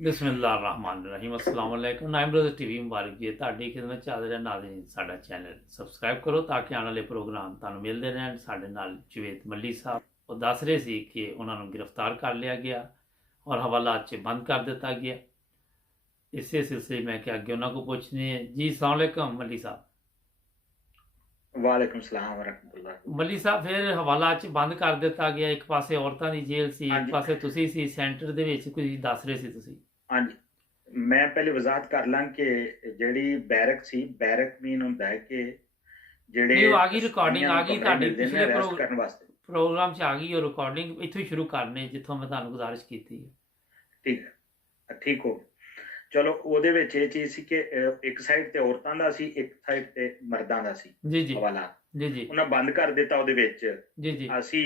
ਬਿਸਮਿਲ੍ਲਾਹਿਰਰਹਿਮਾनिर्रहीम अस्सलाम वालेकुम नाइम brother TV ਮੁਬਾਰਕ ਜੀ ਤੁਹਾਡੀ ਖਿਦਮਤ ਚ ਚੱਲ ਰਿਹਾ ਨਾਜ਼ਰੀਨ ਸਾਡਾ ਚੈਨਲ ਸਬਸਕ੍ਰਾਈਬ ਕਰੋ ਤਾਂ ਕਿ ਆਉਣ ਵਾਲੇ ਪ੍ਰੋਗਰਾਮ ਤੁਹਾਨੂੰ ਮਿਲਦੇ ਰਹਿਣ। ਸਾਡੇ ਨਾਲ ਜਵੇਦ ਮੱਲੀ ਸਾਹਿਬ ਉਹ ਦੱਸ ਰਹੇ ਸੀ ਕਿ ਉਹਨਾਂ ਨੂੰ ਗ੍ਰਿਫਤਾਰ ਕਰ ਲਿਆ ਗਿਆ ਔਰ ਹਵਾਲਾਤ 'ਚ ਬੰਦ ਕਰ ਦਿੱਤਾ ਗਿਆ। ਇਸੇ ਸਿਲਸਿਲੇ ਮੈਂ ਕਿ ਅੱਗੇ ਉਹਨਾਂ को पूछने जी अस्सलाम वालेकुम मल्ली साहब। ਵਾਲੇਕੁਮ ਸਲਾਮ ਵਰਹਿਮਤੁल्लाह। ਮੱਲੀ ਸਾਹਿਬ ਫਿਰ ਹਵਾਲਾਤ 'ਚ ਬੰਦ ਕਰ ਦਿੱਤਾ ਗਿਆ। ਇੱਕ ਪਾਸੇ ਔਰਤਾਂ ਦੀ ਜੇਲ੍ਹ ਸੀ, ਇੱਕ ਹਾਂਜੀ ਪਾਸੇ ਤੁਸੀਂ ਸੀ ਸੈਂਟਰ ਦੇ ਵਿੱਚ, ਕੁਝ ਦੱਸ ਰਹੇ ਸੀ ਤੁਸੀਂ। ਹਾਂਜੀ, ਮੈਂ ਪਹਿਲੇ ਵਜ਼ਾਹਤ ਕਰ ਲਾਂ ਕਿ ਜਿਹੜੀ ਬੈਰਕ ਸੀ, ਬੈਰਕ ਮੀਨ ਹੁੰਦਾ ਹੈ ਕਿ ਨਹੀਂ ਜਿਹੜੇ ਉਹ ਆ ਗਈ ਰਿਕਾਰਡਿੰਗ ਆ ਗਈ ਤੁਹਾਡੀ ਮਿਲਦੇ ਨੇ ਪਿਛਲੇ ਅਰੈਸਟ ਕਰਨ ਵਾਸਤੇ। ਪ੍ਰੋਗਰਾਮ 'ਚ ਆ ਗਈ ਉਹ ਰਿਕਾਰਡਿੰਗ। ਇੱਥੋਂ ਹੀ ਸ਼ੁਰੂ ਕਰਨੇ ਜਿੱਥੋਂ ਮੈਂ ਤੁਹਾਨੂੰ ਗੁਜ਼ਾਰਿਸ਼ ਕੀਤੀ ਹੈ। ਠੀਕ ਠੀਕ ਹੋ, ਚਲੋ ਉਹਦੇ ਵਿੱਚ ਇਹ ਚੀਜ਼ ਸੀ ਕਿ ਇੱਕ ਸਾਈਡ ਤੇ ਔਰਤਾਂ ਦਾ ਸੀ, ਇੱਕ ਸਾਈਡ ਤੇ ਮਰਦਾਂ ਦਾ ਸੀ ਜੀ ਜੀ ਹਵਾਲਾ। ਜੀ ਜੀ ਉਹਨਾਂ ਬੰਦ ਕਰ ਦਿੱਤਾ ਉਹਦੇ ਵਿੱਚ। ਜੀ ਜੀ ਅਸੀਂ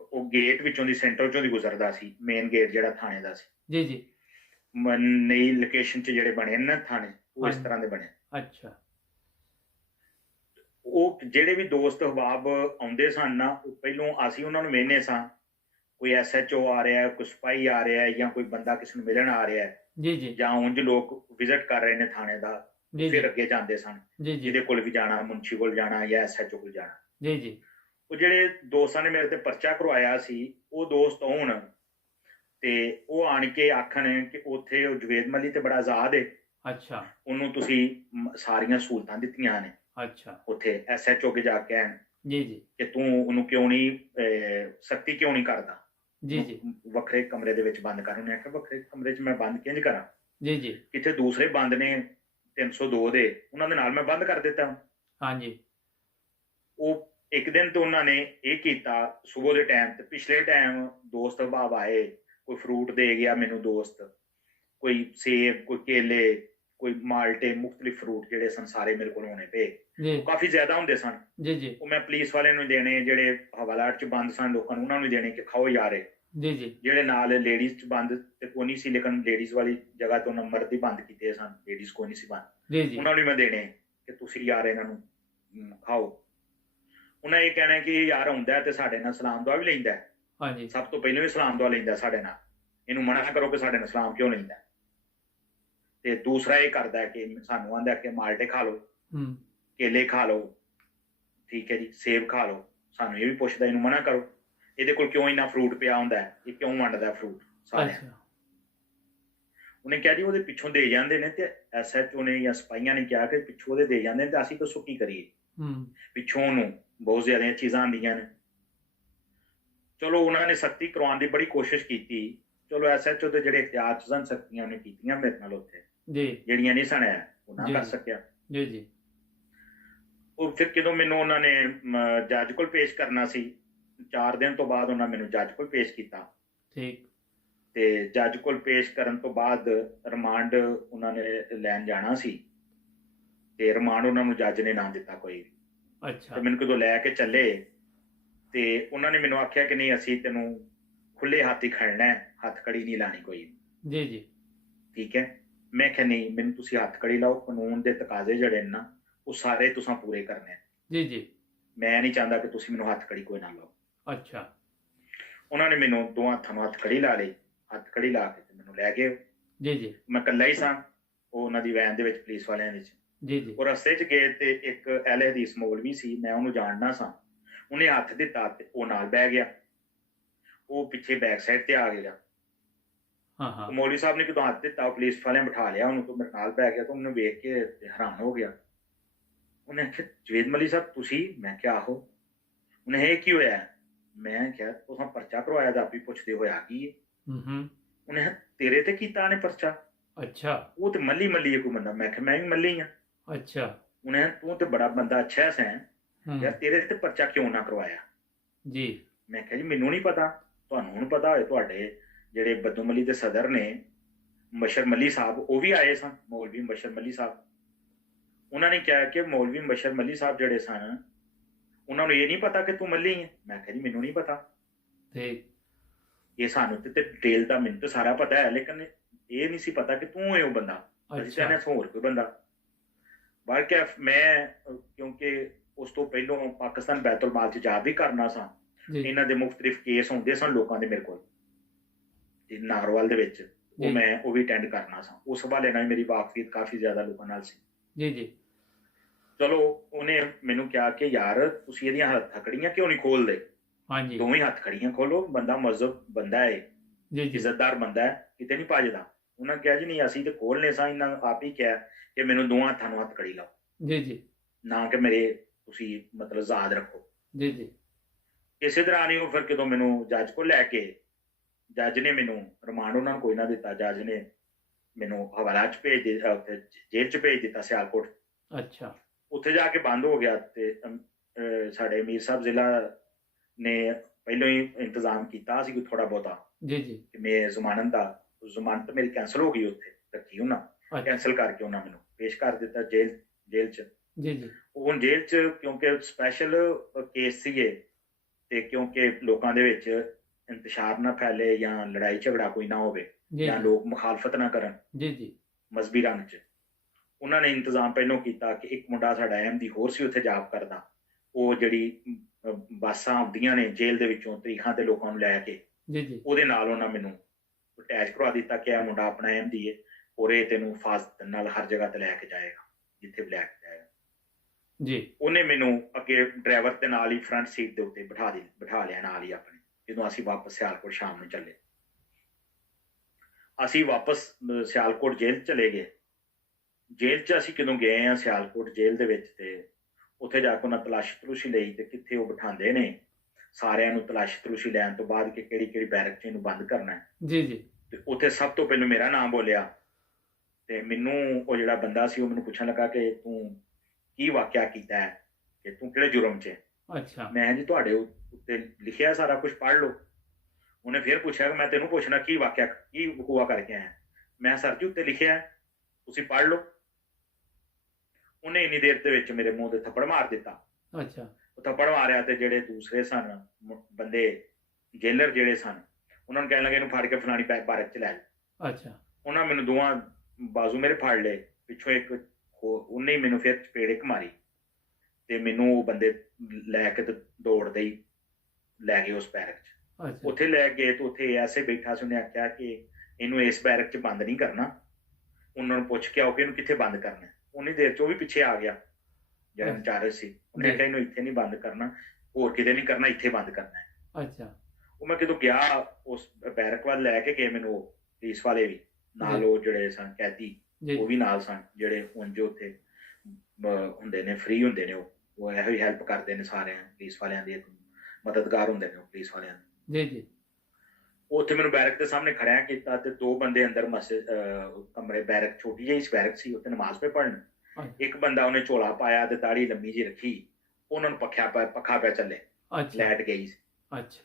ਉਹ ਗੇਟ ਵਿੱਚੋਂ ਦੀ ਸੈਂਟਰ ਚੋਂ ਦੀ ਗੁਜ਼ਰਦਾ ਸੀ, ਮੇਨ ਗੇਟ ਜਿਹੜਾ ਥਾਣੇ ਦਾ ਸੀ। ਜੀ ਜੀ ਨਈ ਲੋਕੇਸ਼ਨ 'ਚ ਜਿਹੜੇ ਬਣੇ ਨੇ ਨਾ ਥਾਣੇ, ਉਹ ਇਸ ਹਾਂਜੀ ਤਰ੍ਹਾਂ ਦੇ ਬਣੇ। ਅੱਛਾ ਉਹ ਜਿਹੜੇ ਵੀ ਦੋਸਤ ਅਹਿਬਾਬ ਆਉਂਦੇ ਸਨ ਨਾ, ਉਹ ਪਹਿਲੋਂ ਅਸੀਂ ਉਹਨਾਂ ਨੂੰ ਵੇਖਦੇ ਸਾਂ, ਕੋਈ SHO ਆ ਰਿਹਾ, ਕੋਈ ਸਿਪਾਹੀ ਆ ਰਿਹਾ, ਜਾਂ ਕੋਈ ਬੰਦਾ ਕਿਸੇ ਨੂੰ ਮਿਲਣ ਆ ਰਿਹਾ, ਜੀ ਜੀ ਜਾਂ ਉਂਝ ਲੋਕ ਵਿਜ਼ਿਟ ਕਰ ਰਹੇ ਨੇ ਥਾਣੇ ਦਾ, ਜੀ ਫਿਰ ਜੀ ਅੱਗੇ ਜਾਂਦੇ ਸਨ ਜੀ ਜੀ ਜਿਹਦੇ ਕੋਲ ਵੀ ਜਾਣਾ, ਮੁਨਸ਼ੀ ਕੋਲ ਜਾਣਾ ਜਾਂ SHO ਕੋਲ ਜਾਣਾ। ਜੀ ਜੀ ਉਹ ਜਿਹੜੇ ਦੋਸਤਾਂ ਨੇ ਮੇਰੇ ਤੇ ਪਰਚਾ ਕਰਵਾਇਆ ਸੀ, ਉਹ ਦੋਸਤ ਆਉਣ ਤੇ ਉਹ ਆਣ ਕੇ ਆਖਣ ਕਿ ਉੱਥੇ ਉਹ ਜਵੇਦ ਮੱਲੀ ਤੇ ਬੜਾ ਆਜ਼ਾਦ ਹੈ, ਅੱਛਾ ਉਹਨੂੰ ਤੁਸੀਂ ਸਾਰੀਆਂ ਸਹੂਲਤਾਂ ਦਿੱਤੀਆਂ ਨੇ। ਅੱਛਾ ਉੱਥੇ SHO ਕੇ ਜਾ ਕੇ ਕਹਿਣ ਜੀ ਜੀ ਕਿ ਤੂੰ ਉਹਨੂੰ ਕਿਉਂ ਨਹੀਂ ਸਖਤੀ ਕਿਉਂ ਨਹੀਂ ਕਰਦਾ, ਜੀ ਜੀ ਵੱਖਰੇ ਕਮਰੇ ਦੇ ਵਿੱਚ ਬੰਦ ਕਰ। ਉਹਨੇ ਆਖਿਆ ਵੱਖਰੇ ਕਮਰੇ 'ਚ ਮੈਂ ਬੰਦ ਕਿੰਝ ਕਰਾਂ, ਜੀ ਜੀ ਕਿਤੇ ਦੂਸਰੇ ਬੰਦ ਨੇ 302 ਦੇ, ਉਹਨਾਂ ਦੇ ਨਾਲ ਮੈਂ ਬੰਦ ਕਰ ਦਿੱਤਾ। ਹਾਂਜੀ ਉਹ ਇੱਕ ਦਿਨ ਤੋਂ ਉਹਨਾਂ ਨੇ ਇਹ ਕੀਤਾ ਸਵੇਰ ਦੇ ਟਾਈਮ ਤੇ, ਪਿਛਲੇ ਟਾਈਮ ਦੋਸਤ ਅਹਿਬਾਬ ਆਏ, ਕੋਈ ਫਰੂਟ ਦੇ ਗਿਆ ਮੈਨੂੰ ਦੋਸਤ, ਕੋਈ ਸੇਬ, ਕੋਈ ਕੇਲੇ, ਕੋਈ ਮਾਲਟੇ, ਮੁਖਤਲਿਫ ਫਰੂਟ ਜਿਹੜੇ ਸਨ ਸਾਰੇ ਮੇਰੇ ਕੋਲ ਹੋਣੇ ਪਏ, ਜੀ ਕਾਫੀ ਜ਼ਿਆਦਾ ਹੁੰਦੇ ਸਨ। ਜੀ ਜੀ ਉਹ ਮੈਂ ਪੁਲਿਸ ਵਾਲਿਆਂ ਨੂੰ ਦੇਣੇ, ਜਿਹੜੇ ਹਵਾਲਾਤ 'ਚ ਬੰਦ ਸਨ ਲੋਕਾਂ ਨੂੰ ਉਹਨਾਂ ਨੂੰ ਦੇਣੇ ਕਿ ਖਾਓ ਯਾਰੇ। ਜੀ ਜੀ ਜਿਹੜੇ ਨਾਲ ਲੇਡੀਜ਼ 'ਚ ਬੰਦ ਤੇ ਕੋਈ ਨਹੀਂ ਸੀ, ਲੇਕਿਨ ਲੇਡੀਜ਼ ਵਾਲੀ ਜਗ੍ਹਾ ਤੋਂ ਨੰਬਰ ਦੀ ਬੰਦ ਕੀਤੇ ਸਨ, ਲੇਡੀਜ਼ ਕੋਈ ਨਹੀਂ ਸੀ ਬੰਦ, ਜੀ ਜੀ ਉਹਨਾਂ ਨੂੰ ਮੈਂ ਦੇਣੇ ਕਿ ਤੁਸੀਂ ਯਾਰ ਇਹਨਾਂ ਨੂੰ ਖਾਓ। ਉਹਨਾਂ ਇਹ ਕਹਿਣਾ ਕਿ ਯਾਰ ਹੁੰਦਾ ਤੇ ਸਾਡੇ ਨਾਲ ਸਲਾਮ ਦੁਆ ਵੀ ਲੈਂਦਾ, ਹਾਂਜੀ ਸਭ ਤੋਂ ਪਹਿਲਾਂ ਵੀ ਸਲਾਮ ਦੁਆ ਲੈਂਦਾ ਸਾਡੇ ਨਾਲ, ਇਹਨੂੰ ਮਨਾ ਕਰੋ ਕਿ ਸਾਡੇ ਨਾਲ ਸਲਾਮ ਕਿਉਂ ਲੈਂਦਾ। ਤੇ ਦੂਸਰਾ ਇਹ ਕਰਦਾ ਕਿ ਸਾਨੂੰ ਆਂਦਾ ਕਿ ਮਾਲਟੇ ਖਾ ਲਓ, ਹੂੰ ਕੇਲੇ ਖਾ ਲਓ, ਠੀਕ ਹੈ ਜੀ, ਸੇਬ ਖਾ ਲਓ। ਸਾਨੂੰ ਇਹ ਵੀ ਪੁੱਛਦਾ ਇਹਨੂੰ ਮਨਾ ਕਰੋ, ਇਹਦੇ ਕੋਲ ਕਿਉਂ ਇੰਨਾ ਫਰੂਟ ਪਿਆ ਹੁੰਦਾ, ਇਹ ਕਿਉਂ ਵੰਡਦਾ ਫਰੂਟ ਸਾਰਿਆਂ ਨੂੰ। ਅੱਛਾ ਉਹਨੇ ਕਿਹਾ ਜੀ ਉਹਦੇ ਪਿੱਛੋਂ ਦੇ ਜਾਂਦੇ ਨੇ, ਤੇ SHO ਨੇ ਜਾਂ ਸਿਪਾਹੀਆਂ ਨੇ ਕਿਹਾ ਕਿ ਪਿੱਛੋਂ ਉਹਦੇ ਦੇ ਜਾਂਦੇ ਨੇ ਤੇ ਅਸੀਂ ਦੱਸੋ ਕੀ ਕਰੀਏ, ਹੂੰ ਪਿੱਛੋਂ ਉਹਨੂੰ ਬਹੁਤ ਜ਼ਿਆਦਾ ਚੀਜ਼ਾਂ ਆਉਂਦੀਆਂ ਨੇ। ਚਲੋ ਉਹਨਾਂ ਨੇ ਸਖਤੀ ਕਰਵਾਉਣ ਦੀ ਬੜੀ ਕੋਸ਼ਿਸ਼ ਕੀਤੀ, ਚਲੋ SHO ਦੇ ਜਿਹੜੇ ਇਖਤਿਆਰ ਸਨ ਸਖਤੀਆਂ ਉਹਨੇ ਕੀਤੀਆਂ ਮੇਰੇ ਨਾਲ ਉੱਥੇ, ਜੀ ਜਿਹੜੀਆਂ ਨਹੀਂ ਸਣ ਉਹ ਨਾ ਜੀ ਕਰ ਸਕਿਆ। ਜੀ ਜੀ ਉਹ ਫਿਰ ਜਦੋਂ ਮੈਨੂੰ ਉਹਨਾਂ ਨੇ ਜੱਜ ਕੋਲ ਪੇਸ਼ ਕਰਨਾ ਸੀ, 4 ਦਿਨ ਤੋਂ ਬਾਅਦ ਉਹਨਾਂ ਮੈਨੂੰ ਜੱਜ ਕੋਲ ਪੇਸ਼ ਕੀਤਾ, ਠੀਕ ਤੇ ਜੱਜ ਕੋਲ ਪੇਸ਼ ਕਰਨ ਤੋਂ ਬਾਅਦ ਰਿਮਾਂਡ ਉਹਨਾਂ ਨੇ ਲੈਣ ਜਾਣਾ ਸੀ, ਤੇ ਰਿਮਾਂਡ ਉਹਨਾਂ ਨੂੰ ਜੱਜ ਨੇ ਨਾ ਦਿੱਤਾ ਕੋਈ ਵੀ। ਅੱਛਾ ਤੇ ਮੈਨੂੰ ਕਦੋਂ ਲੈ ਕੇ ਚੱਲੇ ਤੇ ਉਹਨਾਂ ਨੇ ਮੈਨੂੰ ਆਖਿਆ ਕਿ ਨਹੀਂ ਅਸੀਂ ਤੈਨੂੰ ਖੁੱਲੇ ਹੱਥ ਹੀ ਖੜਨਾ ਹੈ, ਹੱਥ ਕੜੀ ਨਹੀਂ ਲਾਣੀ ਕੋਈ। ਜੀ ਜੀ ਠੀਕ ਹੈ, ਮੈਂ ਕਿਹਾ ਨਹੀਂ, ਮੈਨੂੰ ਤੁਸੀਂ ਹੱਥ ਕੜੀ ਲਾਓ, ਕਾਨੂੰਨ ਦੇ ਤਕਾਜ਼ੇ ਜਿਹੜੇ ਨੇ ਨਾ ਉਹ ਸਾਰੇ ਤੁਸੀਂ ਪੂਰੇ ਕਰਨੇ ਆ, ਜੀ ਜੀ ਮੈਂ ਨਹੀਂ ਚਾਹੁੰਦਾ ਕਿ ਤੁਸੀਂ ਮੈਨੂੰ ਹੱਥ ਕੜੀ ਕੋਈ ਨਾ ਲਾਓ। ਅੱਛਾ ਉਹਨਾਂ ਨੇ ਮੈਨੂੰ ਦੋ ਹੱਥਾਂ ਨੂੰ ਹੱਥ ਕੜੀ ਲਾ ਲਈ, ਹੱਥ ਕੜੀ ਲਾ ਕੇ ਤੇ ਮੈਨੂੰ ਲੈ ਗਏ। ਜੀ ਜੀ ਮੈਂ ਇਕੱਲਾ ਹੀ ਸਾਂ ਉਹ ਉਹਨਾਂ ਦੀ ਵੈਨ ਦੇ ਵਿੱਚ, ਪੁਲਿਸ ਵਾਲਿਆਂ ਵਿੱਚ। ਜੀ ਜੀ ਉਹ ਰਸਤੇ 'ਚ ਗਏ ਤੇ ਇੱਕ ਅਹਿਲੇ ਹਦੀਸ ਮੌਲਵੀ ਸੀ, ਮੈਂ ਉਹਨੂੰ ਜਾਣਦਾ ਸਾਂ, ਉਹਨੇ ਹੱਥ ਦਿੱਤਾ ਤੇ ਉਹ ਨਾਲ ਬਹਿ ਗਿਆ, ਉਹ ਪਿੱਛੇ ਬੈਕ ਸਾਈਡ ਤੇ ਆ ਗਿਆ। ਹਾਂ ਹਾਂ ਮੌਲਵੀ ਸਾਹਿਬ ਨੇ ਜਦੋਂ ਹੱਥ ਦਿੱਤਾ, ਉਹ ਪੁਲਿਸ ਵਾਲਿਆਂ ਬਿਠਾ ਲਿਆ ਉਹਨੂੰ, ਤੋਂ ਮੇਰੇ ਨਾਲ ਬਹਿ ਗਿਆ। ਤਾਂ ਉਹਨੂੰ ਵੇਖ ਕੇ ਹੈਰਾਨ ਹੋ ਗਿਆ। ਉਹਨੇ ਆਖਿਆ ਜਵੇਦ ਮੱਲੀ ਸਾਹਿਬ ਤੁਸੀਂ? ਮੈਂ ਕਿਹਾ ਆਹੋ। ਉਹਨੇ ਇਹ ਕੀ ਹੋਇਆ? ਮੈਂ ਕਿਹਾ ਤੁਸੀਂ ਪਰਚਾ ਕਰਵਾਇਆ ਤਾਂ ਆਪੀ ਪੁੱਛਦੇ ਹੋਇਆ ਕੀ ਹੈ। ਹੂੰ ਉਹਨੇ ਤੇਰੇ ਤੇ ਕੀਤਾ ਨੇ ਪਰਚਾ? ਅੱਛਾ ਉਹ ਤੇ ਮੱਲੀ ਮੱਲੀ ਕੋਈ ਬੰਦਾ। ਮੈਂ ਕਿਹਾ ਮੈਂ ਵੀ ਮੱਲੀ ਹਾਂ। ਅੱਛਾ ਉਹਨੇ ਤੂੰ ਤੇ ਬੜਾ ਬੰਦਾ ਅੱਛਾ ਸੈਂ ਯਾਰ, ਤੇਰੇ ਤੇ ਪਰਚਾ ਕਿਉਂ ਨਾ ਕਰਵਾਇਆ? ਜੀ ਮੈਂ ਕਿਹਾ ਜੀ ਮੈਨੂੰ ਨਹੀਂ ਪਤਾ, ਤੁਹਾਨੂੰ ਹੁਣ ਪਤਾ ਹੋਏ। ਤੁਹਾਡੇ ਜਿਹੜੇ ਬੱਦੂ ਮੱਲੀ ਦੇ ਸਦਰ ਨੇ ਮੁਬਸ਼ਰ ਮੱਲੀ ਸਾਹਿਬ, ਉਹ ਵੀ ਆਏ ਸਨ, ਮੌਲਵੀ ਮੁਬਸ਼ਰ ਮੱਲੀ ਸਾਹਿਬ। ਉਹਨਾਂ ਨੇ ਕਿਹਾ ਕਿ ਮੌਲਵੀ ਮੁਬਸ਼ਰ ਮੱਲੀ ਸਾਹਿਬ ਜਿਹੜੇ ਸਨ ਉਹਨਾਂ ਨੂੰ ਇਹ ਨਹੀਂ ਪਤਾ ਕਿ ਤੂੰ ਮੱਲੀ ਹੈ? ਮੈਂ ਕਿਹਾ ਜੀ ਮੈਨੂੰ ਨਹੀਂ ਪਤਾ, ਤੇ ਇਹ ਸਾਨੂੰ ਤੇ ਡਿਟੇਲ ਦਾ ਮੈਨੂੰ ਤਾਂ ਸਾਰਾ ਪਤਾ ਹੈ, ਲੇਕਿਨ ਇਹ ਨਹੀਂ ਸੀ ਪਤਾ ਕਿ ਤੂੰ ਹੈ ਉਹ ਬੰਦਾ। ਅਸੀਂ ਅੱਛਾ ਤਾਂ ਹੋਰ ਕੋਈ ਬੰਦਾ ਬਾਹਰ ਕਿਹਾ। ਮੈਂ ਕਿਉਂਕਿ ਉਸ ਤੋਂ ਪਹਿਲਾਂ ਪਾਕਿਸਤਾਨ ਬੈਤੁਲ ਮਾਲ 'ਚ ਜਾ ਵੀ ਕਰਨਾ ਸਾਂ, ਜੀ ਇਹਨਾਂ ਦੇ ਮੁਖਤਲਿਫ ਕੇਸ ਹੁੰਦੇ ਸਨ ਲੋਕਾਂ ਦੇ ਮੇਰੇ ਕੋਲ, ਤੇ ਨਾਰੋਵਾਲ ਦੇ ਵਿੱਚ ਜੀ ਮੈਂ ਉਹ ਵੀ ਅਟੈਂਡ ਕਰਨਾ ਸਾਂ। ਉਸ ਹਵਾਲੇ ਨਾਲ ਮੇਰੀ ਵਾਕਫੀਅਤ ਕਾਫੀ ਜ਼ਿਆਦਾ ਲੋਕਾਂ ਨਾਲ ਸੀ। ਜੀ ਜੀ ਚਲੋ ਉਹਨੇ ਮੈਨੂੰ ਕਿਹਾ ਕਿ ਯਾਰ ਤੁਸੀਂ ਇਹਦੀਆਂ ਹੱਥਕੜੀਆਂ ਕਿਉਂ ਨਹੀਂ ਖੋਲਦੇ, ਹਾਂਜੀ ਦੋਵੇਂ ਹੱਥਕੜੀਆਂ ਖੋਲੋ, ਬੰਦਾ ਮਜ਼ਹਬ ਬੰਦਾ ਹੈ, ਜੀ ਜੀ ਇੱਜ਼ਤਦਾਰ ਬੰਦਾ ਹੈ, ਕਿਤੇ ਨਹੀਂ ਭੱਜਦਾ। ਉਹਨਾਂ ਕਿਹਾ ਜੀ ਨਹੀਂ ਅਸੀਂ ਤੇ ਖੋਲਨੇ ਸਾਂ, ਇਹਨਾਂ ਆਪ ਹੀ ਕਿਹਾ ਕਿ ਮੈਨੂੰ ਦੋਵਾਂ ਹੱਥਾਂ ਨੂੰ ਹੱਥਕੜੀ ਲਾਓ, ਜੀ ਜੀ ਨਾ ਕਿ ਮੇਰੇ ਤੁਸੀਂ ਮਤਲਬ ਆਜ਼ਾਦ ਰੱਖੋ। ਜੀ ਜੀ ਇਸੇ ਤਰ੍ਹਾਂ ਨਹੀਂ ਉਹ ਫਿਰ ਜਦੋਂ ਮੈਨੂੰ ਜੱਜ ਕੋਲ ਲੈ ਕੇ, ਜੱਜ ਨੇ ਮੈਨੂੰ ਰਿਮਾਂਡ ਉਹਨਾਂ ਨੂੰ ਕੋਈ ਨਾ ਦਿੱਤਾ, ਜੱਜ ਨੇ ਮੈਨੂੰ ਹਵਾਲਾ 'ਚ ਭੇਜ ਦਿੱਤਾ, ਉੱਥੇ ਜੇਲ੍ਹ 'ਚ ਭੇਜ ਦਿੱਤਾ ਸਿਆਲਕੋਟ। ਅੱਛਾ ਉੱਥੇ ਜਾ ਕੇ ਬੰਦ ਹੋ ਗਿਆ। ਤੇ ਸਾਡੇ ਅਮੀਰ ਸਾਹਿਬ ਜ਼ਿਲ੍ਹਾ ਨੇ ਪਹਿਲਾਂ ਹੀ ਇੰਤਜ਼ਾਮ ਕੀਤਾ ਸੀ ਕੋਈ ਥੋੜਾ ਬਹੁਤਾ ਜੀ ਜੀ ਕਿ ਮੈਂ ਜ਼ਮਾਨਤ ਦਾ, ਜ਼ਮਾਨਤ ਮੇਰੀ ਕੈਂਸਲ ਹੋ ਗਈ, ਉੱਥੇ ਰੱਖੀ ਉਹਨਾਂ ਅੱਛਾ ਕੈਂਸਲ ਕਰਕੇ ਉਹਨਾਂ ਮੈਨੂੰ ਪੇਸ਼ ਕਰ ਦਿੱਤਾ ਜੇਲ੍ਹ 'ਚ। ਜੀ ਜੀ ਉਹ ਹੁਣ ਜੇਲ੍ਹ 'ਚ ਕਿਉਂਕਿ ਸਪੈਸ਼ਲ ਕੇਸ ਸੀਗੇ, ਤੇ ਕਿਉਂਕਿ ਲੋਕਾਂ ਦੇ ਵਿੱਚ ਇੰਤਸ਼ਾਰ ਨਾ ਫੈਲੇ ਜਾਂ ਲੜਾਈ ਝਗੜਾ ਕੋਈ ਨਾ ਹੋਵੇ ਜੀ ਜਾਂ ਲੋਕ ਮੁਖਾਲਫਤ ਨਾ ਕਰਨ ਜੀ ਜੀ ਮਜ਼ਹਬੀ ਰੰਗ 'ਚ, ਉਹਨਾਂ ਨੇ ਇੰਤਜ਼ਾਮ ਪਹਿਲਾਂ ਕੀਤਾ ਕਿ ਇੱਕ ਮੁੰਡਾ ਸਾਡਾ ਅਹਿਮਦੀ ਹੋਰ ਸੀ ਉੱਥੇ ਜਾਬ ਕਰਦਾ, ਉਹ ਜਿਹੜੀ ਬੱਸਾਂ ਆਉਂਦੀਆਂ ਨੇ ਜੇਲ੍ਹ ਦੇ ਵਿੱਚੋਂ ਤਰੀਖਾਂ ਤੇ ਲੋਕਾਂ ਨੂੰ ਲੈ ਕੇ, ਜੀ ਜੀ ਉਹਦੇ ਨਾਲ ਉਹਨਾਂ ਮੈਨੂੰ ਅਟੈਚ ਕਰਵਾ ਦਿੱਤਾ ਕਿ ਇਹ ਮੁੰਡਾ ਆਪਣਾ ਅਹਿਮਦੀ ਹੈ ਔਰ ਇਹ ਤੈਨੂੰ ਫਾਜ਼ਤ ਨਾਲ ਹਰ ਜਗ੍ਹਾ ਤੇ ਲੈ ਕੇ ਜਾਏਗਾ ਜਿੱਥੇ ਵੀ ਲੈ ਕੇ ਜਾਏਗਾ। ਜੀ ਉਹਨੇ ਮੈਨੂੰ ਅੱਗੇ ਡਰਾਈਵਰ ਦੇ ਨਾਲ ਹੀ ਫਰੰਟ ਸੀਟ ਦੇ ਉੱਤੇ ਬਿਠਾ ਲਿਆ ਨਾਲ ਹੀ ਆਪਣੇ। ਜਦੋਂ ਅਸੀਂ ਵਾਪਸ ਸਿਆਲਕੋਟ ਸ਼ਾਮ ਨੂੰ ਚੱਲੇ, ਅਸੀਂ ਵਾਪਸ ਸਿਆਲਕੋਟ ਜੇਲ੍ਹ ਚਲੇ ਗਏ। ਜੇਲ੍ਹ 'ਚ ਅਸੀਂ ਕਦੋਂ ਗਏ ਆ ਸਿਆਲਕੋਟ ਜੇਲ੍ਹ ਦੇ ਵਿੱਚ, ਤੇ ਉੱਥੇ ਜਾ ਕੇ ਉਹਨਾਂ ਤਲਾਸ਼ੀ ਲਈ, ਤੇ ਕਿੱਥੇ ਉਹ ਬਿਠਾਉਂਦੇ ਨੇ ਸਾਰਿਆਂ ਨੂੰ ਤਲਾਸ਼ੀ ਲੈਣ ਤੋਂ ਬਾਅਦ ਕਿ ਕਿਹੜੀ ਕਿਹੜੀ ਬੈਰਕ 'ਚ ਇਹਨੂੰ ਬੰਦ ਕਰਨਾ ਹੈ। ਜੀ ਜੀ ਤੇ ਉੱਥੇ ਸਭ ਤੋਂ ਪਹਿਲਾਂ ਮੇਰਾ ਨਾਮ ਬੋਲਿਆ, ਤੇ ਮੈਨੂੰ ਉਹ ਜਿਹੜਾ ਬੰਦਾ ਸੀ ਉਹ ਮੈਨੂੰ ਪੁੱਛਣ ਲੱਗਾ ਕਿ ਤੂੰ ਕੀ ਵਾਕਿਆ ਕੀਤਾ ਹੈ, ਕਿ ਤੂੰ ਕਿਹੜੇ ਜੁਰਮ 'ਚ ਹੈ। ਅੱਛਾ ਮੈਂ ਜੀ ਤੁਹਾਡੇ ਉੱਤੇ ਲਿਖਿਆ ਸਾਰਾ ਕੁਝ ਪੜ੍ਹ ਲਓ। ਉਹਨੇ ਫਿਰ ਪੁੱਛਿਆ ਕਿ ਮੈਂ ਤੈਨੂੰ ਪੁੱਛਣਾ ਕੀ ਵਾਕਿਆ ਕੀ ਵਕੂਆ ਕਰਕੇ ਆਇਆ। ਮੈਂ ਸਰ ਜੀ ਉੱਤੇ ਲਿਖਿਆ ਤੁਸੀਂ ਪੜ੍ਹ ਲਓ। ਉਹਨੇ ਇੰਨੀ ਦੇਰ ਦੇ ਵਿੱਚ ਮੇਰੇ ਮੂੰਹ ਤੇ ਥੱਪੜ ਮਾਰ ਦਿੱਤਾ। ਅੱਛਾ ਉਹ ਥੱਪੜ ਮਾਰਿਆ ਤੇ ਜਿਹੜੇ ਦੂਸਰੇ ਸਨ ਬੰਦੇ ਜੇਲਰ ਜਿਹੜੇ ਸਨ, ਉਹਨਾਂ ਨੂੰ ਕਹਿਣ ਲੱਗੇ ਇਹਨੂੰ ਫੜ ਕੇ ਫਲਾਣੀ ਬਾਰਕ 'ਚ ਲੈ ਜਾ। ਅੱਛਾ ਉਹਨਾਂ ਮੈਨੂੰ ਦੋਵਾਂ ਬਾਜ਼ੂ ਮੇਰੇ ਫੜ ਲਏ, ਪਿੱਛੋਂ ਇੱਕ ਉਹਨੇ ਹੀ ਮੈਨੂੰ ਫਿਰ ਚਪੇੜ ਇੱਕ ਮਾਰੀ, ਤੇ ਮੈਨੂੰ ਉਹ ਬੰਦੇ ਲੈ ਕੇ ਤੇ ਦੌੜਦੇ ਹੀ ਲੈ ਗਏ ਉਸ ਬੈਰਕ 'ਚ। ਅੱਛਾ ਉੱਥੇ ਲੈ ਗਏ ਤੇ ਉੱਥੇ ਐਸੇ ਬੈਠਾ ਸੀ, ਉਹਨੇ ਆਖਿਆ ਕਿ ਇਹਨੂੰ ਇਸ ਬੈਰਕ 'ਚ ਬੰਦ ਨਹੀਂ ਕਰਨਾ, ਉਹਨਾਂ ਨੂੰ ਪੁੱਛ ਕੇ ਆਓ ਕਿ ਇਹਨੂੰ ਕਿੱਥੇ ਬੰਦ ਕਰਨਾ। ਉਨੀ ਦੇਰ 'ਚ ਉਹ ਵੀ ਪਿੱਛੇ ਆ ਗਿਆ ਜਿਹੜਾ ਇੰਚਾਰਜ ਸੀ, ਉਹਨੇ ਆਖਿਆ ਇਹਨੂੰ ਇੱਥੇ ਨਹੀਂ ਬੰਦ ਕਰਨਾ, ਹੋਰ ਕਿਤੇ ਨਹੀਂ ਕਰਨਾ, ਇੱਥੇ ਬੰਦ ਕਰਨਾ ਹੈ। ਅੱਛਾ ਉਹ ਮੈਂ ਕਿਦੋਂ ਗਿਆ ਉਸ ਬੈਰਕ ਵੱਲ ਲੈ ਕੇ ਗਏ ਮੈਨੂੰ ਉਹ ਪੁਲਿਸ ਵਾਲੇ ਵੀ ਨਾਲ, ਉਹ ਜਿਹੜੇ ਸਨ ਕੈਦੀ ਉਹ ਵੀ ਨਾਲ ਸਨ, ਜਿਹੜੇ ਉਂਝ ਉੱਥੇ ਹੁੰਦੇ ਨੇ ਫ੍ਰੀ ਹੁੰਦੇ ਨੇ, ਉਹ ਇਹੋ ਹੀ ਹੈਲਪ ਕਰਦੇ ਨੇ ਸਾਰਿਆਂ ਪੁਲਿਸ ਵਾਲਿਆਂ ਦੀ, ਮਦਦਗਾਰ ਹੁੰਦੇ ਨੇ ਉਹ ਪੁਲਿਸ ਵਾਲਿਆਂ ਦੇ। ਜੀ ਜੀ ਉੱਥੇ ਮੈਨੂੰ ਬੈਰਕ ਦੇ ਸਾਹਮਣੇ ਖੜਿਆ ਕੀਤਾ, ਤੇ ਦੋ ਬੰਦੇ ਅੰਦਰ ਕਮਰੇ, ਬੈਰਕ ਛੋਟੀ ਜਿਹੀ ਬੈਰਕ ਸੀ, ਉੱਥੇ ਨਮਾਜ਼ ਪੇ ਪੜ੍ਹਨ। ਇੱਕ ਬੰਦਾ ਉਹਨੇ ਝੋਲਾ ਪਾਇਆ ਤੇ ਦਾੜੀ ਲੰਮੀ ਜਿਹੀ ਰੱਖੀ, ਉਹਨਾਂ ਨੂੰ ਪੱਖਾ ਪਿਆ ਚੱਲੇ, ਲੈਟ ਗਈ। ਅੱਛਾ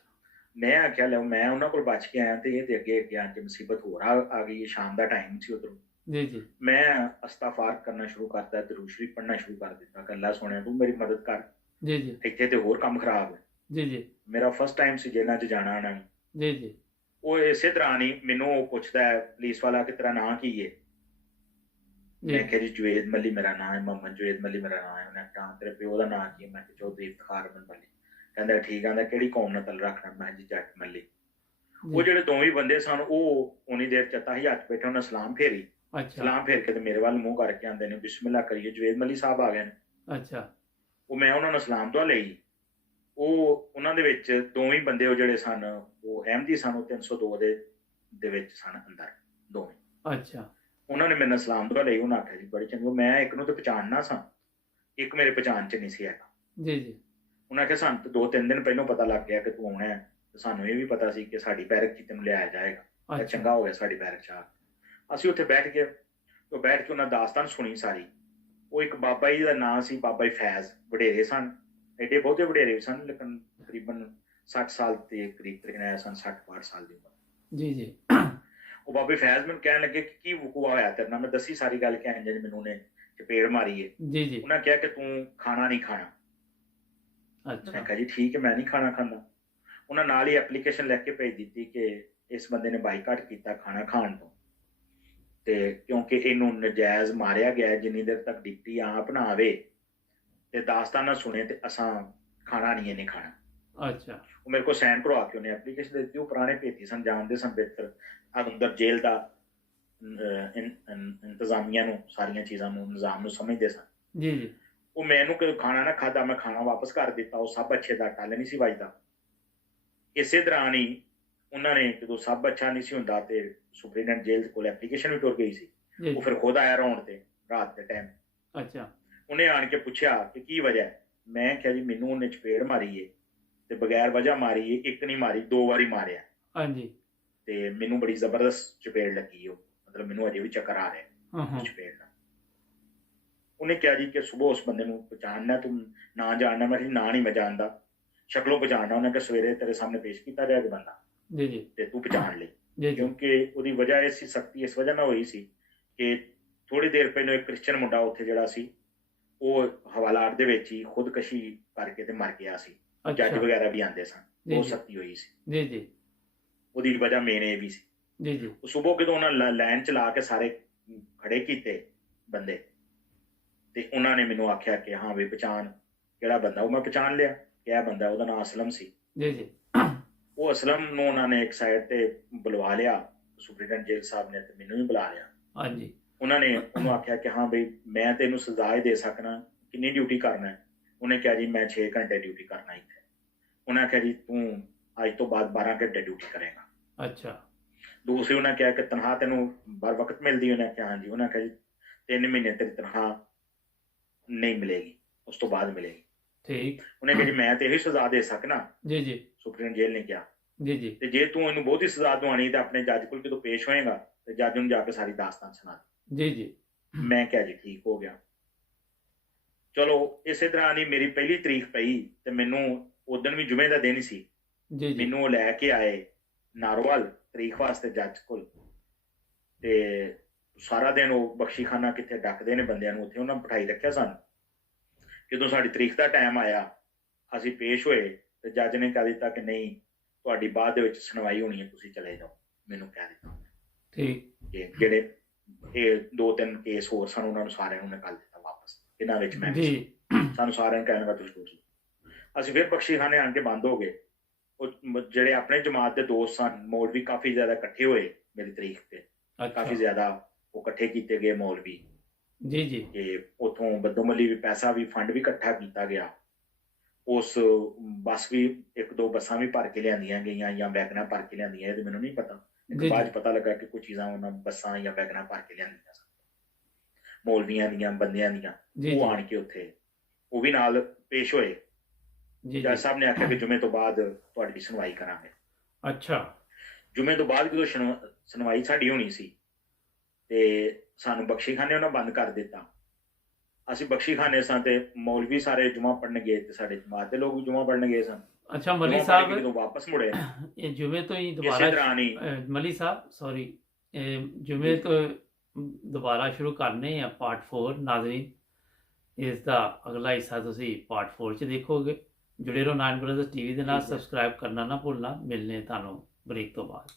ਮੈਂ ਆਖਿਆ ਲਓ ਮੈਂ ਉਹਨਾਂ ਕੋਲ ਬਚ ਕੇ ਆਇਆ, ਤੇ ਇਹ ਤੇ ਅੱਗੇ ਆ ਕੇ ਮੁਸੀਬਤ ਹੋਰ ਆ ਗਈ। ਸ਼ਾਮ ਦਾ ਟਾਈਮ ਸੀ ਉਧਰੋਂ। ਜੀ ਜੀ ਮੈਂ ਅਸਤਗਫਾਰ ਕਰਨਾ ਸ਼ੁਰੂ ਕਰਤਾ, ਦਰੂਦ ਸ਼ਰੀਫ ਪੜ੍ਹਨਾ ਸ਼ੁਰੂ ਕਰ ਦਿੱਤਾ ਕਿ ਅੱਲਾ ਸੋਹਣਿਆ ਤੂੰ ਮੇਰੀ ਮਦਦ ਕਰ, ਜੀ ਜੀ ਇੱਥੇ ਤੇ ਹੋਰ ਕੰਮ ਖਰਾਬ ਹੈ। ਜੀ ਜੀ ਮੇਰਾ ਫਸਟ ਟਾਈਮ ਸੀ ਜੇਲ੍ਹਾਂ 'ਚ ਜਾਣਾ ਆਉਣਾ। ਜੀ ਜੀ ਉਹ ਇਸੇ ਤਰ੍ਹਾਂ ਨਹੀਂ ਮੈਨੂੰ ਉਹ ਪੁੱਛਦਾ ਹੈ ਪੁਲਿਸ ਵਾਲਾ ਕਿ ਤੇਰਾ ਨਾਂ ਕੀ ਹੈ। ਮੈਂ ਕਿਹਾ ਜੀ ਜਵੇਦ ਮੱਲੀ ਮੇਰਾ ਨਾਂ ਹੈ, ਮੁਹੰਮਦ ਜਵੇਦ ਮੱਲੀ ਮੇਰਾ ਨਾਂ ਹੈ। ਉਹਨੇ ਕਿਹਾ ਤੇਰੇ ਪਿਓ ਦਾ ਨਾਂ ਕੀ ਹੈ? ਮੈਂ ਕਿਹਾ ਚੌਧਰੀ ਇਫਤਖਾਰ ਅਹਿਮਦ ਮੱਲੀ। ਕਹਿੰਦਾ ਠੀਕ, ਆਂਦਾ ਕਿਹੜੀ ਕੌਮ ਨਾਲ ਤਲ ਰੱਖਣਾ? ਮੈਂ ਜੀ ਜੱਟ ਮੱਲੀ। ਉਹ ਜਿਹੜੇ ਦੋਵੇਂ ਬੰਦੇ ਸਨ ਉਹ ਉਨੀ ਦੇਰ ਚੱਤਾ ਹੀ ਹੱਥ ਬੈਠੇ, ਉਹਨਾਂ ਸਲਾਮ ਫੇਰੀ। ਸਲਾਮ ਫੇਰ ਕੇ ਤੇ ਮੇਰੇ ਵੱਲ ਮੂੰਹ ਕਰਕੇ ਆਂਦੇ ਨੇ ਬਿਸਮਿਲ੍ਲਾ ਕਰੀਏ, ਜਵੇਦ ਮੱਲੀ ਸਾਹਿਬ ਆ ਗਏ ਨੇ। ਅੱਛਾ ਉਹ ਮੈਂ ਉਹਨਾਂ ਨੂੰ ਸਲਾਮ ਦੁਆ ਲਈ। ਉਹ ਉਹਨਾਂ ਦੇ ਵਿੱਚ ਦੋਵੇਂ ਬੰਦੇ ਉਹ ਜਿਹੜੇ ਸਨ ਉਹ ਅਹਿਮਦੀ ਸਨ, ਉਹ 302 ਦੇ ਵਿੱਚ ਸਨ ਅੰਦਰ ਦੋਵੇਂ। ਅੱਛਾ ਉਹਨਾਂ ਨੇ ਮੇਰੇ ਨਾਲ ਸਲਾਮ ਦੁਆ ਲਈ। ਉਹਨਾਂ ਆਖਿਆ ਜੀ ਬੜੀ ਚੰਗੀ। ਮੈਂ ਇੱਕ ਨੂੰ ਤਾਂ ਪਛਾਣਨਾ ਸਾਂ, ਇੱਕ ਮੇਰੇ ਪਛਾਣ 'ਚ ਨਹੀਂ ਸੀ ਹੈਗਾ। ਜੀ ਜੀ ਉਹਨਾਂ ਆਖਿਆ ਸਾਨੂੰ ਤਾਂ 2-3 ਦਿਨ ਪਹਿਲਾਂ ਪਤਾ ਲੱਗ ਗਿਆ ਕਿ ਤੂੰ ਆਉਣਾ ਹੈ, ਤੇ ਸਾਨੂੰ ਇਹ ਵੀ ਪਤਾ ਸੀ ਕਿ ਸਾਡੀ ਬੈਰਕ 'ਚ ਤੈਨੂੰ ਲਿਆਇਆ ਜਾਏਗਾ। ਚੰਗਾ ਹੋ ਗਿਆ ਸਾਡੀ ਬੈਰਕ 'ਚ ਆ। ਅਸੀਂ ਉੱਥੇ ਬੈਠ ਗਏ, ਉਹ ਬੈਠ ਕੇ ਉਹਨਾਂ ਦਾਸਤਾਨ ਸੁਣੀ ਸਾਰੀ। ਉਹ ਇੱਕ ਬਾਬਾ ਜੀ ਦਾ ਨਾਂ ਸੀ, ਬਾਬਾ ਜੀ ਫੈਜ਼। ਵਡੇਰੇ ਸਨ, ਐਡੇ ਬਹੁਤੇ ਵਡੇਰੇ ਵੀ ਸਨ, ਲੇਕਿਨ ਤਕਰੀਬਨ 60 ਸਾਲ ਦੇ ਕਰੀਬ ਤਰੀਨ ਆਏ ਸਨ, 60-62 ਸਾਲ ਦੀ ਉਮਰ। ਜੀ ਜੀ ਉਹ ਬਾਬੇ ਫੈਜ਼ ਮੈਨੂੰ ਕਹਿਣ ਲੱਗੇ ਕਿ ਕੀ ਵਕੂਆ ਹੋਇਆ ਤੇਰੇ ਨਾਲ। ਮੈਂ ਦੱਸੀ ਸਾਰੀ ਗੱਲ ਕਿ ਇੰਜ ਮੈਨੂੰ ਨੇ ਚਪੇੜ ਮਾਰੀ ਹੈ। ਜੀ ਜੀ ਉਹਨਾਂ ਕਿਹਾ ਕਿ ਤੂੰ ਖਾਣਾ ਨਹੀਂ ਖਾਣਾ। ਅੱਛਾ ਮੈਂ ਕਿਹਾ ਜੀ ਠੀਕ ਹੈ, ਮੈਂ ਨਹੀਂ ਖਾਣਾ ਖਾਂਦਾ। ਉਹਨਾਂ ਨਾਲ ਹੀ ਐਪਲੀਕੇਸ਼ਨ ਲਿਖ ਕੇ ਭੇਜ ਦਿੱਤੀ ਕਿ ਇਸ ਬੰਦੇ ਨੇ ਬਾਈਕਾਟ ਕੀਤਾ ਖਾਣਾ ਖਾਣ ਤੋਂ, ਤੇ ਕਿਉਂਕਿ ਇਹਨੂੰ ਨਜਾਇਜ਼ ਮਾਰਿਆ ਗਿਆ, ਜਿੰਨੀ ਦੇਰ ਤੱਕ ਡਿਪਟੀ ਆਪ ਨਾ ਆਵੇ ਤੇ ਦਾਸਤਾਨਾ ਸੁਣੇ ਤੇ ਅਸਾਂ ਖਾਣਾ ਨਹੀਂ ਇਹਨੇ ਖਾਣਾ। ਅੱਛਾ ਉਹ ਮੇਰੇ ਕੋਲ ਸਾਈਨ ਕਰਵਾ ਕੇ ਉਹਨੇ ਐਪਲੀਕੇਸ਼ਨ ਦਿੱਤੀ। ਉਹ ਪੁਰਾਣੇ ਭੇਤੀ ਸਨ, ਜਾਣਦੇ ਸਨ ਬਿਹਤਰ ਅੰਦਰ ਜੇਲ੍ਹ ਦਾ ਇੰਤਜ਼ਾਮੀਆਂ ਨੂੰ, ਸਾਰੀਆਂ ਚੀਜ਼ਾਂ ਨੂੰ, ਨਿਜ਼ਾਮ ਨੂੰ ਸਮਝਦੇ ਸਨ। ਜੀ ਜੀ ਉਹ ਮੈਨੂੰ ਕੋਈ ਖਾਣਾ ਨਾ ਖਾਦਾ, ਮੈਂ ਖਾਣਾ ਵਾਪਸ ਕਰ ਦਿੱਤਾ, ਉਹ ਸਭ ਅੱਛੇ ਦਾ ਟੱਲ ਨਹੀਂ ਸੀ ਵੱਜਦਾ। ਇਸੇ ਦੌਰਾਨ ਹੀ ਉਹਨਾਂ ਨੇ, ਜਦੋਂ ਸਭ ਅੱਛਾ ਨਹੀਂ ਸੀ ਹੁੰਦਾ ਤੇ ਸੁਪਰੀਡੈਂਟ ਜੇਲ੍ਹ ਕੋਲ ਐਪਲੀਕੇਸ਼ਨ ਵੀ ਟੁਰ ਗਈ ਸੀ, ਜੀ ਉਹ ਫਿਰ ਖੁਦ ਆਇਆ ਰੌਣ ਤੇ ਰਾਤ ਦੇ ਟਾਈਮ। ਅੱਛਾ ਉਹਨੇ ਆਣ ਕੇ ਪੁੱਛਿਆ ਕਿ ਕੀ ਵਜ੍ਹਾ ਹੈ। ਮੈਂ ਕਿਹਾ ਜੀ ਮੈਨੂੰ ਉਹਨੇ ਚਪੇੜ ਮਾਰੀ ਏ ਤੇ ਬਗੈਰ ਵਜ੍ਹਾ ਮਾਰੀ ਏ, ਇੱਕ ਨਹੀਂ ਮਾਰੀ, 2 ਵਾਰੀ ਮਾਰਿਆ ਹਾਂਜੀ ਤੇ ਮੈਨੂੰ ਬੜੀ ਜ਼ਬਰਦਸਤ ਚਪੇੜ ਲੱਗੀ। ਉਹ ਮਤਲਬ ਮੈਨੂੰ ਅਜੇ ਵੀ ਚੱਕਰ ਆ ਰਿਹਾ ਹਾਂ ਚਪੇੜ ਨਾਲ। ਉਹਨੇ ਕਿਹਾ ਜੀ ਕਿ ਸੁਬਹ ਉਸ ਬੰਦੇ ਨੂੰ ਪਛਾਣਨਾ, ਤੂੰ ਨਾ ਜਾਣਨਾ। ਮੈਂ ਕਿਹਾ ਨਾ ਨਹੀਂ ਮੈਂ ਜਾਣਦਾ, ਸ਼ਕਲੋਂ ਪਛਾਣਨਾ। ਉਹਨੇ ਕਿ ਸਵੇਰੇ ਤੇਰੇ ਸਾਹਮਣੇ ਪੇਸ਼ ਕੀਤਾ ਜਾਏਗਾ ਬੰਦਾ ਜੀ ਜੀ ਤੇ ਤੂੰ ਪਛਾਣ ਲਈ। ਜੀ ਜੀ ਕਿਉਂਕਿ ਉਹਦੀ ਵਜ੍ਹਾ ਇਹ ਸੀ, ਸਖਤੀ ਇਸ ਵਜ੍ਹਾ ਨਾਲ ਹੋਈ ਸੀ ਕਿ ਥੋੜੀ ਦੇਰ ਪਹਿਲਾਂ ਇੱਕ ਕ੍ਰਿਸਚਨ ਮੁੰਡਾ ਉੱਥੇ ਜਿਹੜਾ ਸੀ, ਉਹ ਹਵਾਲਾਤ ਦੇ ਵਿੱਚ ਹੀ ਖੁਦਕਸ਼ੀ ਕਰਕੇ ਤੇ ਮਰ ਗਿਆ ਸੀ। ਜੱਜ ਅੱਛਾ ਵਗੈਰਾ ਵੀ ਆਉਂਦੇ ਸਨ, ਜੀ ਬਹੁਤ ਜੀ ਸਖਤੀ ਹੋਈ ਸੀ। ਜੀ ਜੀ ਉਹਦੀ ਵਜ੍ਹਾ ਮੇਨ ਇਹ ਵੀ ਸੀ। ਜੀ ਜੀ ਉਹ ਸੁਬਹ ਕਿਦੋਂ ਉਹਨਾਂ ਲਾਈਨ ਚਲਾ ਕੇ ਸਾਰੇ ਖੜੇ ਕੀਤੇ ਬੰਦੇ, ਤੇ ਉਹਨਾਂ ਨੇ ਮੈਨੂੰ ਆਖਿਆ ਕਿ ਹਾਂ ਵੀ ਪਛਾਣ ਕਿਹੜਾ ਬੰਦਾ। ਉਹ ਮੈਂ ਪਛਾਣ ਲਿਆ ਕਿ ਇਹ ਬੰਦਾ, ਉਹਦਾ ਨਾਮ ਅਸਲਮ ਸੀ। ਜੀ ਜੀ ਉਹ ਅਸਲਮ ਨੂੰ ਉਹਨਾਂ ਨੇ ਇੱਕ ਸਾਈਡ ਤੇ ਬੁਲਵਾ ਲਿਆ, ਸੁਪਰੀਡੈਂਟ ਜੇਲ੍ਹ ਸਾਹਿਬ ਨੇ, ਤੇ ਮੈਨੂੰ ਵੀ ਬੁਲਾ ਲਿਆ। ਹਾਂਜੀ ਉਹਨਾਂ ਨੇ ਉਹਨੂੰ ਆਖਿਆ ਕਿ ਹਾਂ ਬਈ ਮੈਂ ਤੈਨੂੰ ਸਜ਼ਾ ਹੀ ਦੇ ਸਕਣਾ, ਕਿੰਨੀ ਡਿਊਟੀ ਕਰਨਾ ਹੈ। ਉਹਨੇ ਕਿਹਾ ਜੀ ਮੈਂ 6 ਘੰਟੇ ਡਿਊਟੀ ਕਰਨਾ ਇੱਥੇ। ਉਹਨਾਂ ਆਖਿਆ ਜੀ ਤੂੰ ਅੱਜ ਤੋਂ ਬਾਅਦ 12 ਘੰਟੇ ਡਿਊਟੀ ਕਰੇਗਾ। ਅੱਛਾ ਦੂਸਰੇ ਉਹਨਾਂ ਕਿਹਾ ਕਿ ਤਨਖਾਹ ਤੈਨੂੰ ਬਰ ਵਕਤ ਮਿਲਦੀ। ਉਹਨੇ ਕਿਹਾ ਹਾਂਜੀ। ਉਹਨਾਂ ਕਿਹਾ ਜੀ 3 ਮਹੀਨੇ ਤੇਰੀ ਤਨਖਾਹ ਨਹੀਂ ਮਿਲੇਗੀ, ਉਸ ਤੋਂ ਬਾਅਦ ਮਿਲੇਗੀ। ਠੀਕ ਉਹਨੇ ਕਿਹਾ ਜੀ ਮੈਂ ਤੇ ਇਹੀ ਸਜ਼ਾ ਦੇ ਸਕਣਾ, ਜੀ ਜੀ ਸੁਪਰੀਮ ਜੇਲ੍ਹ ਨੇ ਕਿਹਾ। ਜੀ ਜੀ ਤੇ ਜੇ ਤੂੰ ਇਹਨੂੰ ਬਹੁਤੀ ਸਜ਼ਾ ਦਵਾਉਣੀ ਤੇ ਆਪਣੇ ਜੱਜ ਕੋਲ ਜਦੋਂ ਪੇਸ਼ ਹੋਏਗਾ ਤੇ ਜੱਜ ਨੂੰ ਜਾ ਕੇ ਸਾਰੀ ਦਾਸਤਾਨ ਸੁਣਾ ਦੇ। ਜੀ ਜੀ ਮੈਂ ਕਿਹਾ ਜੀ ਠੀਕ ਹੋ ਗਿਆ। ਚਲੋ ਇਸੇ ਤਰ੍ਹਾਂ ਹੀ ਮੇਰੀ ਪਹਿਲੀ ਤਰੀਕ ਪਈ ਤੇ ਮੈਨੂੰ ਉਦੋਂ ਵੀ ਜੁਮੇ ਦਾ ਦਿਨ ਹੀ ਸੀ। ਜੀ ਜੀ ਮੈਨੂੰ ਉਹ ਲੈ ਕੇ ਆਏ ਨਾਰੋਵਾਲ ਤਰੀਕ ਵਾਸਤੇ ਜੱਜ ਕੋਲ, ਤੇ ਸਾਰਾ ਦਿਨ ਉਹ ਬਖਸ਼ੀਖਾਨਾ ਕਿੱਥੇ ਡੱਕਦੇ ਨੇ ਬੰਦਿਆਂ ਨੂੰ, ਉੱਥੇ ਉਹਨਾਂ ਬਿਠਾਈ ਰੱਖਿਆ ਸਾਨੂੰ। ਜਦੋਂ ਸਾਡੀ ਤਰੀਕ ਦਾ ਟਾਈਮ ਆਇਆ, ਅਸੀਂ ਪੇਸ਼ ਹੋਏ ਤੇ ਜੱਜ ਨੇ ਕਹਿ ਦਿੱਤਾ ਕਿ ਨਹੀਂ, ਤੁਹਾਡੀ ਬਾਅਦ ਦੇ ਵਿੱਚ ਸੁਣਵਾਈ ਹੋਣੀ ਹੈ, ਤੁਸੀਂ ਚਲੇ ਜਾਓ। ਮੈਨੂੰ ਕਹਿ ਦਿੱਤਾ ਠੀਕ ਕਿ ਜਿਹੜੇ ਇਹ 2-3 ਕੇਸ ਹੋਰ ਸਨ, ਉਹਨਾਂ ਨੂੰ ਸਾਰਿਆਂ ਨੂੰ ਨਿਕਾਲ ਦਿੱਤਾ ਵਾਪਸ। ਇਹਨਾਂ ਵਿੱਚ ਮੈਂ ਵੀ ਜੀ ਸੀ। ਸਾਨੂੰ ਸਾਰਿਆਂ ਨੂੰ ਕਹਿਣ ਲੱਗਾ ਤੁਸੀਂ। ਅਸੀਂ ਫਿਰ ਬਖਸ਼ੀਖਾਨੇ ਆਣ ਕੇ ਬੰਦ ਹੋ ਗਏ। ਉਹ ਜਿਹੜੇ ਆਪਣੇ ਜਮਾਤ ਦੇ ਦੋਸਤ ਸਨ, ਮੌਲਵੀ ਕਾਫੀ ਜ਼ਿਆਦਾ ਇਕੱਠੇ ਹੋਏ ਮੇਰੀ ਤਰੀਕ ਤੇ, ਕਾਫੀ ਅੱਛਾ ਜ਼ਿਆਦਾ ਉਹ ਇਕੱਠੇ ਕੀਤੇ ਗਏ ਮੌਲਵੀ। ਜੀ ਜੀ ਤੇ ਉਥੋਂ ਬਦੋਮਲੀ ਵੀ ਪੈਸਾ ਵੀ ਫੰਡ ਵੀ ਇਕੱਠਾ ਕੀਤਾ ਗਿਆ। ਉਸ ਬੱਸ ਵੀ 1-2 ਬੱਸਾਂ ਵੀ ਭਰ ਕੇ ਲਿਆਂਦੀਆਂ ਗਈਆਂ ਜਾਂ ਵੈਗਨਾਂ ਭਰ ਕੇ ਲਿਆਂਦੀਆਂ, ਇਹ ਤੇ ਮੈਨੂੰ ਨਹੀਂ ਪਤਾ। ਜੀ ਬਾਅਦ ਜੀ ਚ ਪਤਾ ਲੱਗਾ ਕਿ ਕੁਝ ਚੀਜ਼ਾਂ ਉਹਨਾਂ ਬੱਸਾਂ ਜਾਂ ਵੈਗਨਾਂ ਭਰ ਕੇ ਲਿਆਂਦੀਆਂ ਸਨ, ਮੌਲਵੀਆਂ ਦੀਆਂ, ਬੰਦਿਆਂ ਦੀਆਂ। ਜੀ ਉਹ ਆਣ ਕੇ ਉੱਥੇ ਉਹ ਵੀ ਨਾਲ ਪੇਸ਼ ਹੋਏ। ਜੀ ਜੱਜ ਜੀ ਸਾਹਿਬ ਨੇ ਆਖਿਆ ਕਿ ਜੁਮੇ ਤੋਂ ਬਾਅਦ ਤੁਹਾਡੀ ਸੁਣਵਾਈ ਕਰਾਂਗੇ। ਅੱਛਾ ਜੁਮੇ ਤੋਂ ਬਾਅਦ ਜਦੋਂ ਸੁਣਵਾਈ ਸਾਡੀ ਹੋਣੀ ਸੀ ਤੇ ਸਾਨੂੰ ਬਖਸ਼ੀਖਾਨੇ ਉਹਨਾਂ ਬੰਦ ਕਰ ਦਿੱਤਾ। ਅਸੀਂ ਬਖਸ਼ੀਖਾਨੇ ਸਾਂ ਤੇ ਮੌਲਵੀ ਸਾਰੇ ਜੁਮਾ ਪੜਨ ਗਏ ਤੇ ਸਾਡੇ ਜਮਾਤ ਦੇ ਲੋਕ ਵੀ ਜੁਮਾ ਪੜਨ ਗਏ ਸਨ। ਅੱਛਾ ਮਲੀ ਜੁਮਾ ਪੜ੍ਹ ਕੇ ਸਾਹਿਬ, ਜਦੋਂ ਵਾਪਸ ਮੁੜੇ, ਇਹ ਜੁਮੇ ਤੋਂ ਹੀ ਇਸੇ ਦੁਬਾਰਾ ਤਰ੍ਹਾਂ ਹੀ ਮਲੀ ਸਾਹਿਬ ਸੌਰੀ ਜੁਮੇ ਤੋਂ ਦੁਬਾਰਾ ਸ਼ੁਰੂ ਕਰਨੇ ਆ ਪਾਰਟ 4 ਨਾਜ਼ਰੀਨ। ਇਸ ਦਾ ਅਗਲਾ ਹਿੱਸਾ ਤੁਸੀਂ ਪਾਰਟ 4 ਚ ਦੇਖੋਗੇ। ਜੁੜੇ ਰਹੋ 9 ਬ੍ਰਦਰਜ਼ ਟੀਵੀ ਦੇ ਨਾਲ। ਠੀਕ ਹੈ। ਸਬਸਕ੍ਰਾਈਬ ਕਰਨਾ ਨਾ ਭੁੱਲਣਾ। ਮਿਲਨੇ ਤੁਹਾਨੂੰ ਬ੍ਰੇਕ ਤੋਂ ਬਾਅਦ।